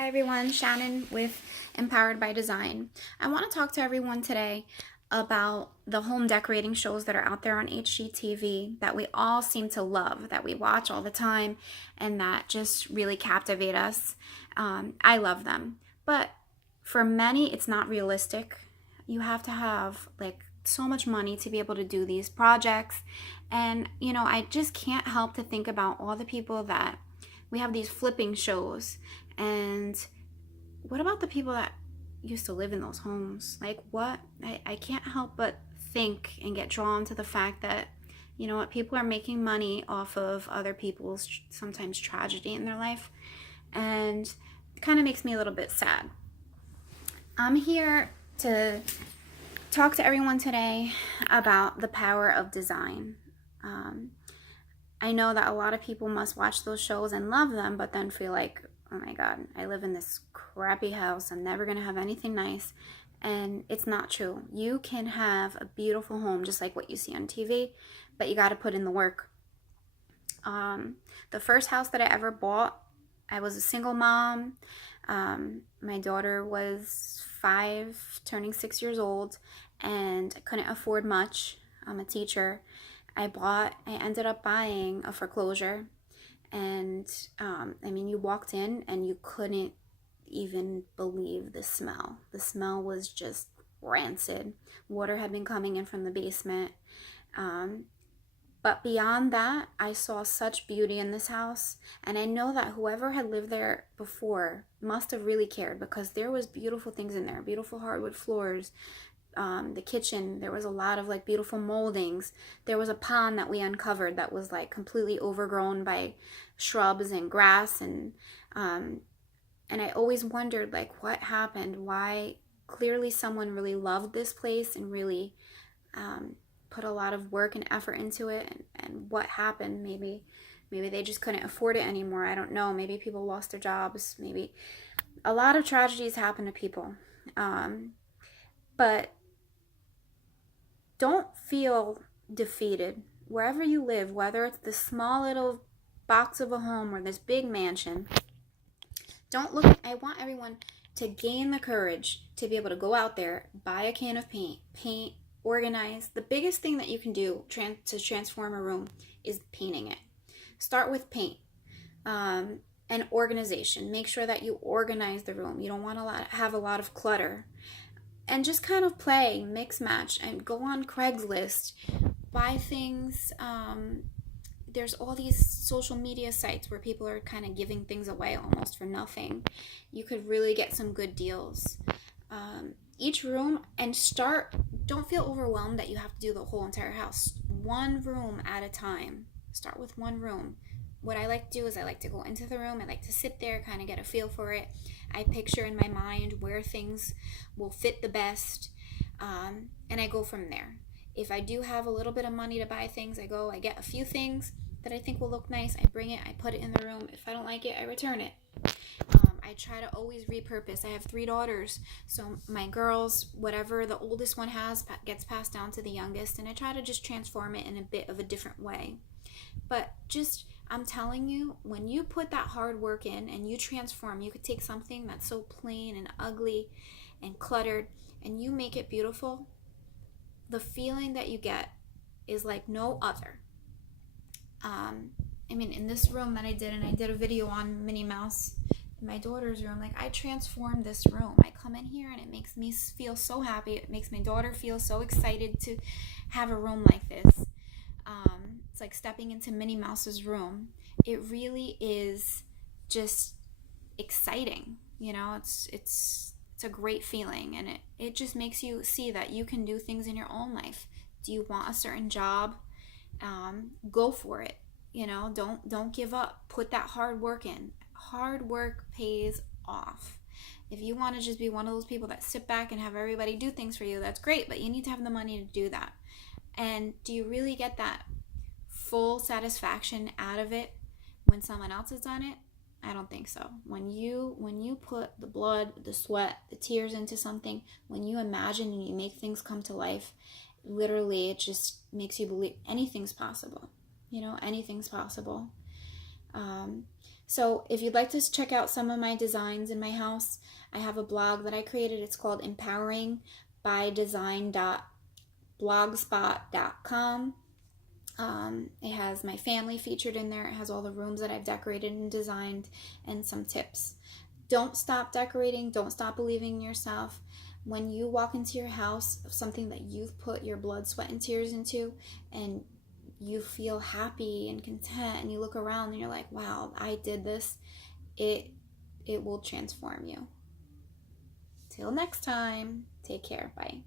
Hi everyone, Shannon with Empowered by Design. I want to talk to everyone today about the home decorating shows that are out there on HGTV that we all seem to love, that we watch all the time, and that just really captivate us. I love them. But for many, it's not realistic. You have to have like so much money to be able to do these projects. And, I just can't help to think about all the people that we have these flipping shows. And what about the people that used to live in those homes? Like, what? I can't help but think and get drawn to the fact that, people are making money off of other people's sometimes tragedy in their life. And it kind of makes me a little bit sad. I'm here to talk to everyone today about the power of design. Um, I know that a lot of people must watch those shows and love them, but then feel like, oh my God, I live in this crappy house. I'm never going to have anything nice. And it's not true. You can have a beautiful home just like what you see on TV, but you got to put in the work. The first house that I ever bought, I was a single mom. My daughter was 5, turning 6 years old, and I couldn't afford much. I'm a teacher. I ended up buying a foreclosure. And you walked in and you couldn't even believe the smell. The smell was just rancid. Water had been coming in from the basement. Um, but beyond that, I saw such beauty in this house. And I know that whoever had lived there before must have really cared, because there was beautiful things in there, beautiful hardwood floors. The kitchen, there was a lot of like beautiful moldings. There was a pond that we uncovered that was like completely overgrown by shrubs and grass, and I always wondered like what happened, why. Clearly someone really loved this place and really put a lot of work and effort into it, and what happened. Maybe they just couldn't afford it anymore. I don't know. Maybe people lost their jobs. Maybe a lot of tragedies happen to people. But don't feel defeated wherever you live, whether it's this small little box of a home or this big mansion. Don't look. I want everyone to gain the courage to be able to go out there, buy a can of paint, organize. The biggest thing that you can do to transform a room is painting it. Start with paint. And organization. Make sure that you organize the room. You don't want to have a lot of clutter. And just kind of play, mix match, and go on Craigslist, buy things. There's all these social media sites where people are kind of giving things away almost for nothing. You could really get some good deals. Each room, and don't feel overwhelmed that you have to do the whole entire house. One room at a time. Start with one room. What I like to do is I like to go into the room. I like to sit there, kind of get a feel for it. I picture in my mind where things will fit the best, and I go from there. If I do have a little bit of money to buy things, I get a few things that I think will look nice. I bring it, I put it in the room. If I don't like it, I return it. I try to always repurpose. I have 3 daughters, so my girls, whatever the oldest one has, gets passed down to the youngest, and I try to just transform it in a bit of a different way. But I'm telling you, when you put that hard work in and you transform, you could take something that's so plain and ugly and cluttered and you make it beautiful. The feeling that you get is like no other. In this room that I did, and I did a video on Minnie Mouse in my daughter's room, like I transformed this room. I come in here and it makes me feel so happy. It makes my daughter feel so excited to have a room like this. It's like stepping into Minnie Mouse's room. It really is just exciting. It's a great feeling, and it just makes you see that you can do things in your own life. Do you want a certain job? Go for it. Don't give up. Put that hard work in. Hard work pays off. If you want to just be one of those people that sit back and have everybody do things for you, that's great, but you need to have the money to do that. And do you really get that full satisfaction out of it when someone else has done it? I don't think so. When you put the blood, the sweat, the tears into something, when you imagine and you make things come to life, literally it just makes you believe anything's possible. Anything's possible. So if you'd like to check out some of my designs in my house, I have a blog that I created. It's called empoweringbydesign.blogspot.com. It has my family featured in there. It has all the rooms that I've decorated and designed and some tips. Don't stop decorating. Don't stop believing in yourself. When you walk into your house, something that you've put your blood, sweat, and tears into, and you feel happy and content, and you look around and you're like, wow, I did this, it will transform you. Till next time, take care. Bye.